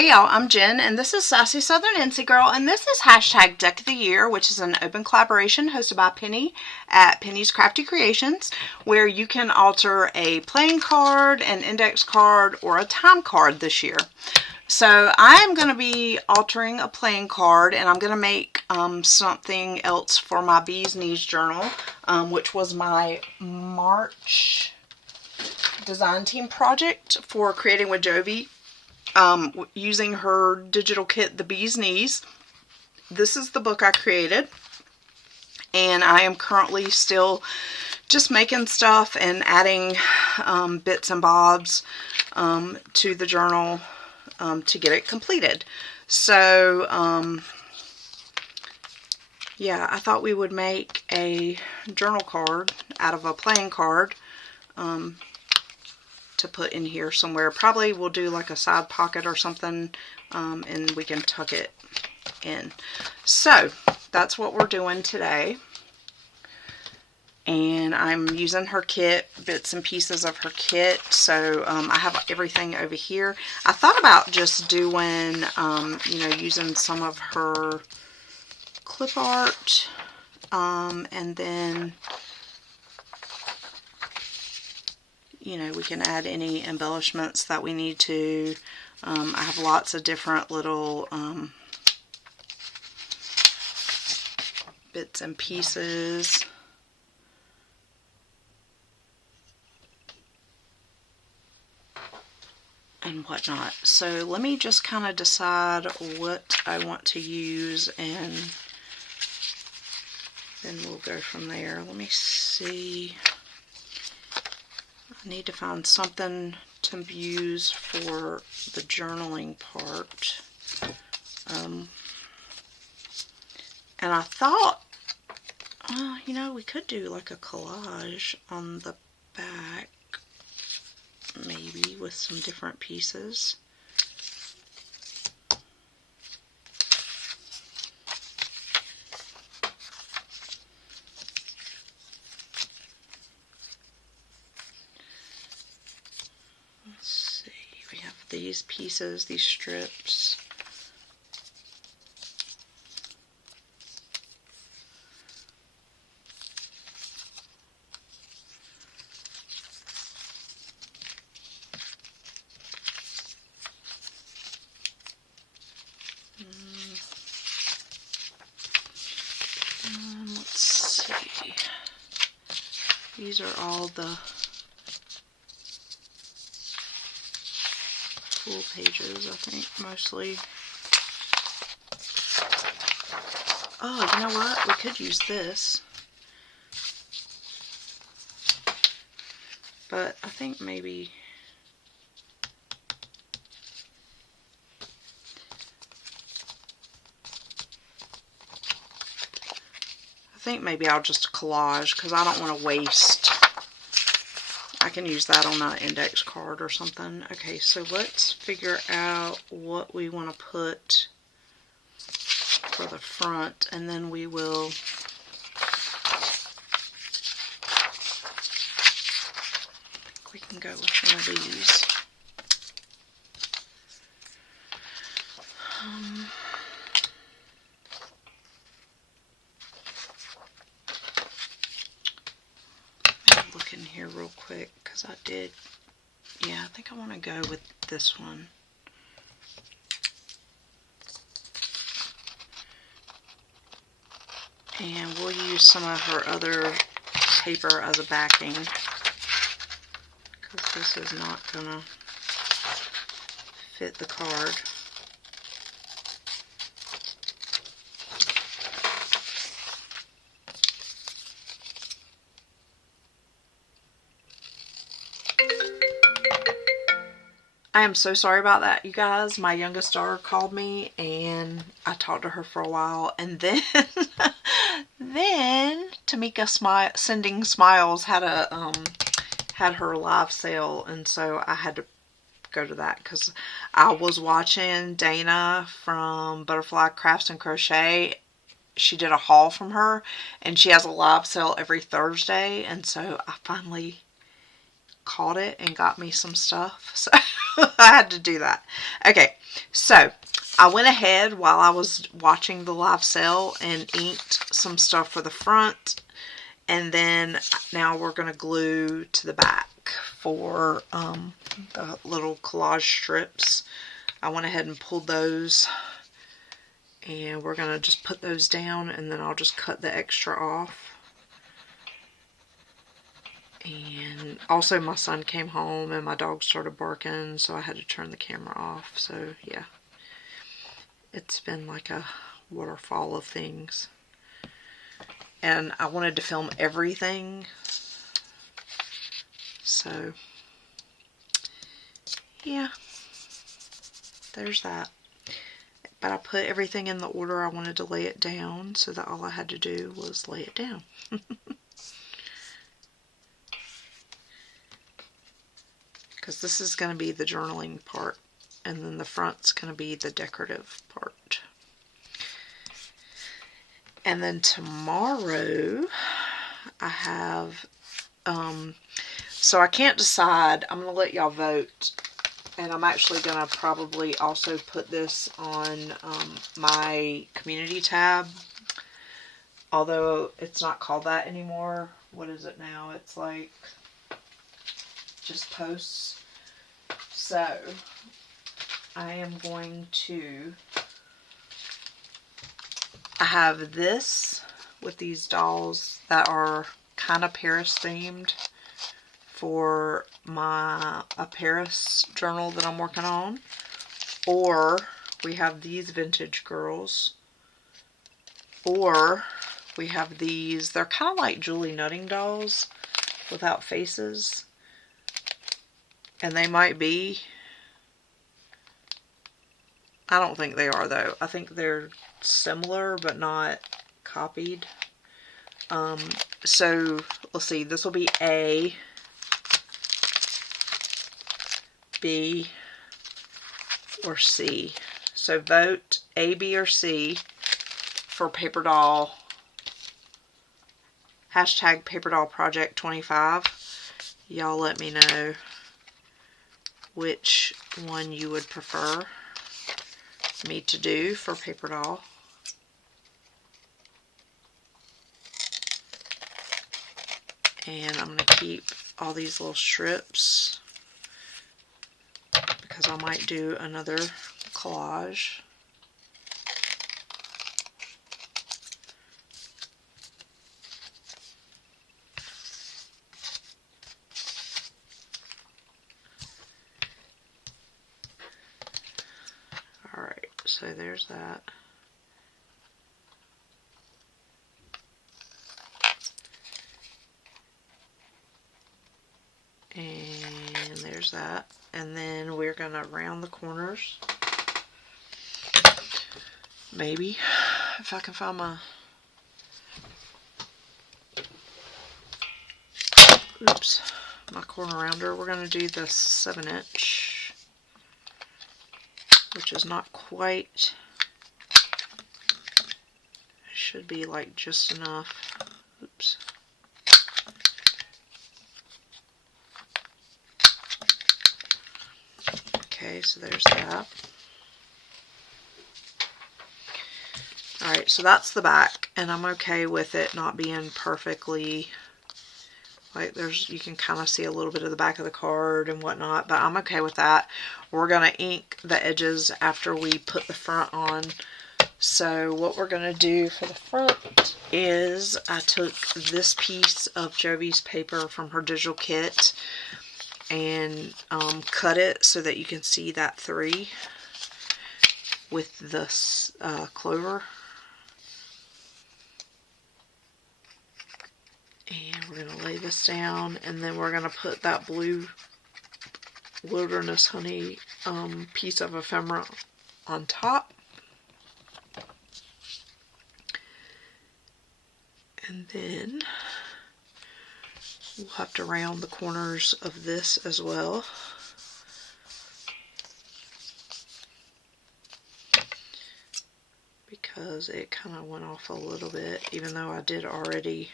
Hey y'all, I'm Jen, and this is Sassy Southern NC Girl, and this is hashtag Deck of the Year, which is an open collaboration hosted by Penny at Penny's Crafty Creations, where you can alter a playing card, an index card, or a time card this year. So I'm going to be altering a playing card, and I'm going to make something else for my Bee's Knees journal, which was my March design team project for creating with Jovi. Using her digital kit, The Bee's Knees. This is the book I created, and I am currently still just making stuff and adding bits and bobs to the journal to get it completed. So, yeah, I thought we would make a journal card out of a playing card to put in here somewhere. Probably we'll do like a side pocket or something, and we can tuck it in. So that's what we're doing today, and I'm using her kit, bits and pieces of her kit. So I have everything over here. I thought about just doing using some of her clip art, and then we can add any embellishments that we need to. I have lots of different little bits and pieces. And whatnot. So let me just kind of decide what I want to use, and then we'll go from there. Let me see. I need to find something to use for the journaling part. And I thought, we could do like a collage on the back, maybe with some different pieces. These pieces, these strips. Let's see. These are all the full pages, I think, mostly. Oh, you know what? We could use this. But I think maybe I'll just collage, because I don't want to waste. I can use that on an index card or something. Okay, so let's figure out what we want to put for the front, and then we will I think we can go with one of these. Look in here real quick, because I think I want to go with this one. And we'll use some of her other paper as a backing, because this is not going to fit the card. I am so sorry about that, you guys. My youngest daughter called me, and I talked to her for a while, and then Tamika Sending Smiles had her live sale, and so I had to go to that, because I was watching Dana from Butterfly Crafts and Crochet. She did a haul from her, and she has a live sale every Thursday, and so I finally caught it and got me some stuff. So I had to do that. Okay, so I went ahead while I was watching the live sale and inked some stuff for the front. And then now we're going to glue to the back for the little collage strips. I went ahead and pulled those. And we're going to just put those down, and then I'll just cut the extra off. And also my son came home and my dog started barking, so I had to turn the camera off. So yeah, it's been like a waterfall of things. And I wanted to film everything. So yeah, there's that. But I put everything in the order I wanted to lay it down, so that all I had to do was lay it down. Because this is going to be the journaling part, and then the front's going to be the decorative part. And then tomorrow I have, so I can't decide. I'm going to let y'all vote. And I'm actually going to probably also put this on my community tab. Although it's not called that anymore. What is it now? It's like just posts. So I am going to, I have this with these dolls that are kind of Paris themed for a Paris journal that I'm working on. Or we have these vintage girls. Or we have these, they're kind of like Julie Nutting dolls without faces. And they might be, I don't think they are though. I think they're similar but not copied. So let's see, this will be A, B, or C. So vote A, B, or C for paper doll. Hashtag paper doll project 25. Y'all let me know which one you would prefer me to do for paper doll. And I'm going to keep all these little strips because I might do another collage. Alright, so there's that. And there's that. And then we're going to round the corners. Maybe. If I can find my... Oops. My corner rounder. We're going to do the 7-inch. Which is not quite... It should be like just enough. Oops. Okay, so there's that. Alright, so that's the back, and I'm okay with it not being perfectly, like you can kind of see a little bit of the back of the card and whatnot, but I'm okay with that. We're going to ink the edges after we put the front on. So what we're going to do for the front is I took this piece of Jovi's paper from her digital kit and cut it so that you can see that 3 with this clover. And we're going to lay this down, and then we're going to put that blue Wilderness Honey piece of ephemera on top. And then we'll have to round the corners of this as well. Because it kind of went off a little bit, even though I did already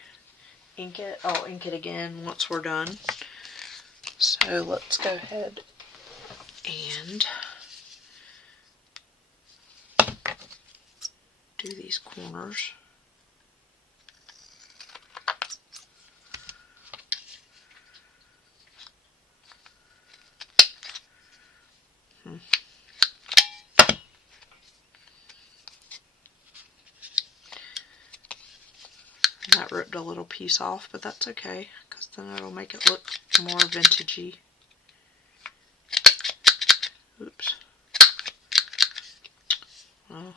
ink it. I'll ink it again once we're done. So let's go ahead and do these corners. That ripped a little piece off, but that's okay, because then it'll make it look more vintagey. Oops. Well,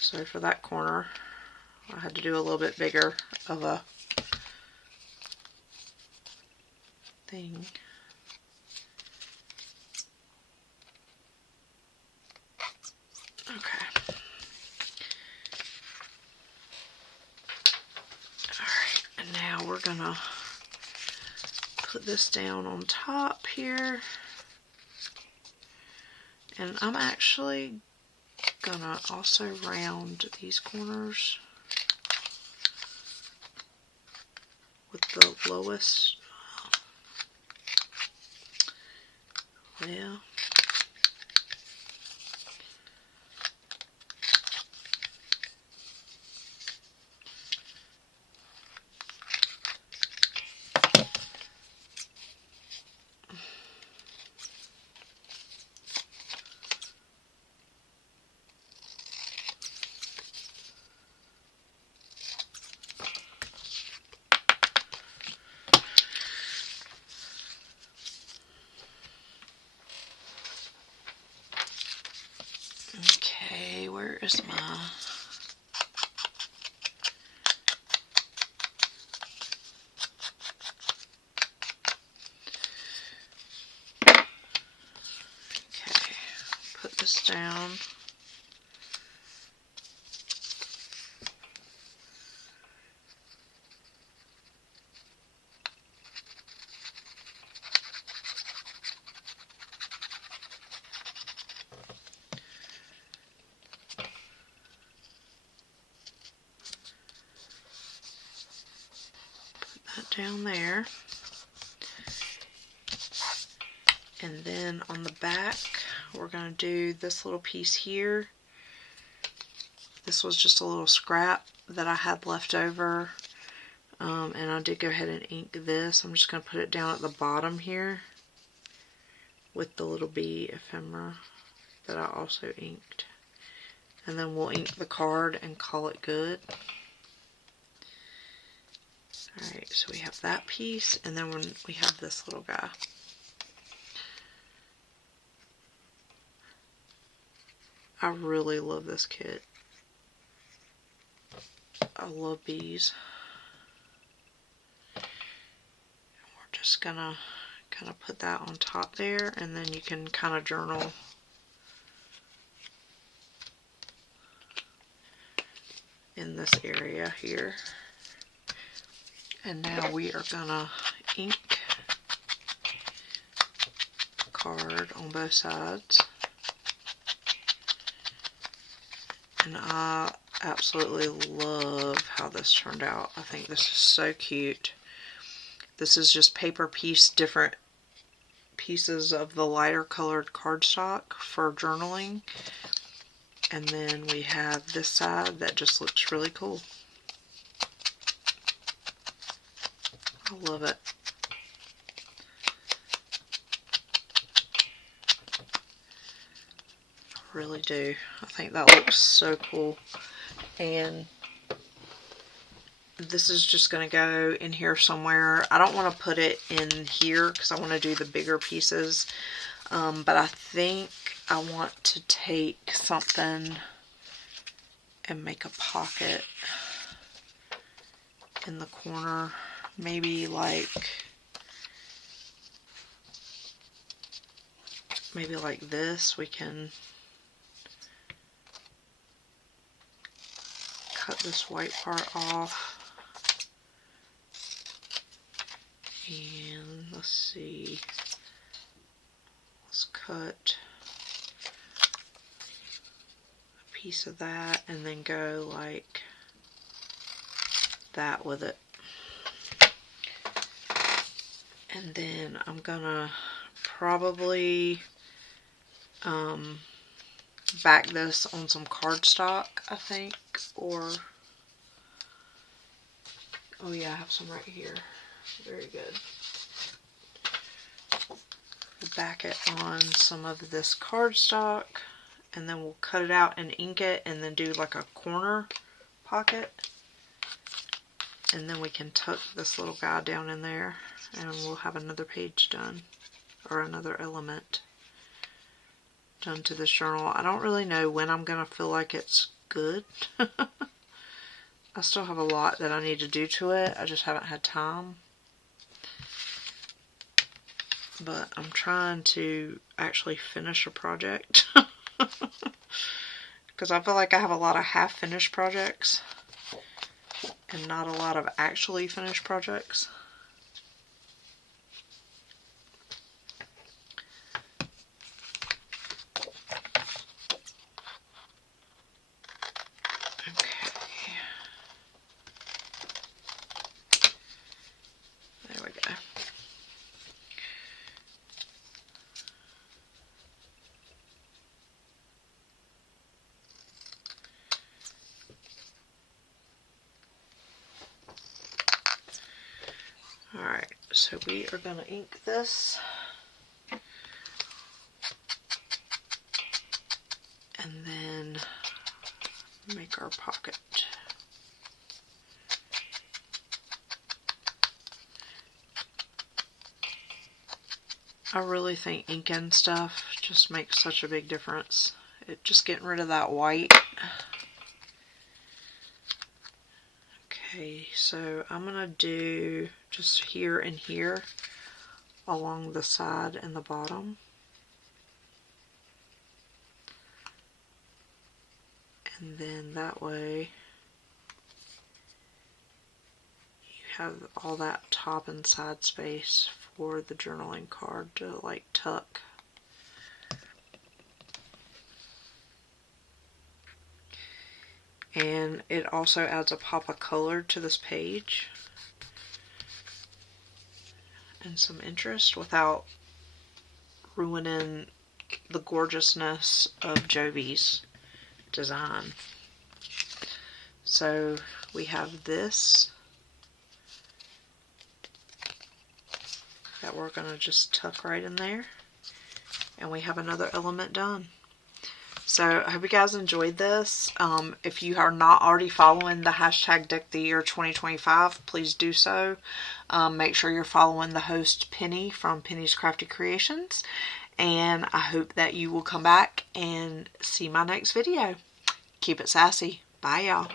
so for that corner, I had to do a little bit bigger of a thing. Okay. Alright, and now we're gonna put this down on top here. And I'm actually gonna also round these corners with the lowest. Well, okay, where is my... Okay, put this down. Put that down there. And then on the back, we're going to do this little piece here. This was just a little scrap that I had left over. And I did go ahead and ink this. I'm just going to put it down at the bottom here with the little bee ephemera that I also inked. And then we'll ink the card and call it good. Alright, so we have that piece, and then we have this little guy. I really love this kit. I love bees. And we're just gonna kind of put that on top there, and then you can kind of journal in this area here. And now we are gonna ink the card on both sides. And I absolutely love how this turned out. I think this is so cute. This is just paper piece, different pieces of the lighter colored cardstock for journaling. And then we have this side that just looks really cool. I love it. I really do. I think that looks so cool. And this is just going to go in here somewhere. I don't want to put it in here because I want to do the bigger pieces. But I think I want to take something and make a pocket in the corner. Maybe like this. We can cut this white part off. And let's see. Let's cut a piece of that and then go like that with it. And then I'm gonna probably back this on some cardstock, I think, or, oh yeah, I have some right here. Very good. We'll back it on some of this cardstock, and then we'll cut it out and ink it, and then do like a corner pocket. And then we can tuck this little guy down in there, and we'll have another page done, or another element done to this journal. I don't really know when I'm going to feel like it's good. I still have a lot that I need to do to it. I just haven't had time. But I'm trying to actually finish a project. Because I feel like I have a lot of half-finished projects and not a lot of actually finished projects. Alright, so we are going to ink this. And then make our pocket. I really think inking stuff just makes such a big difference. Just getting rid of that white. Okay, so I'm going to do just here and here along the side and the bottom. And then that way you have all that top and side space for the journaling card to like tuck. And it also adds a pop of color to this page and some interest without ruining the gorgeousness of Jovi's design. So we have this that we're going to just tuck right in there, and we have another element done. So I hope you guys enjoyed this. If you are not already following the hashtag Deck the Year 2025, please do so. Make sure you're following the host Penny from Penny's Crafty Creations. And I hope that you will come back and see my next video. Keep it sassy. Bye, y'all.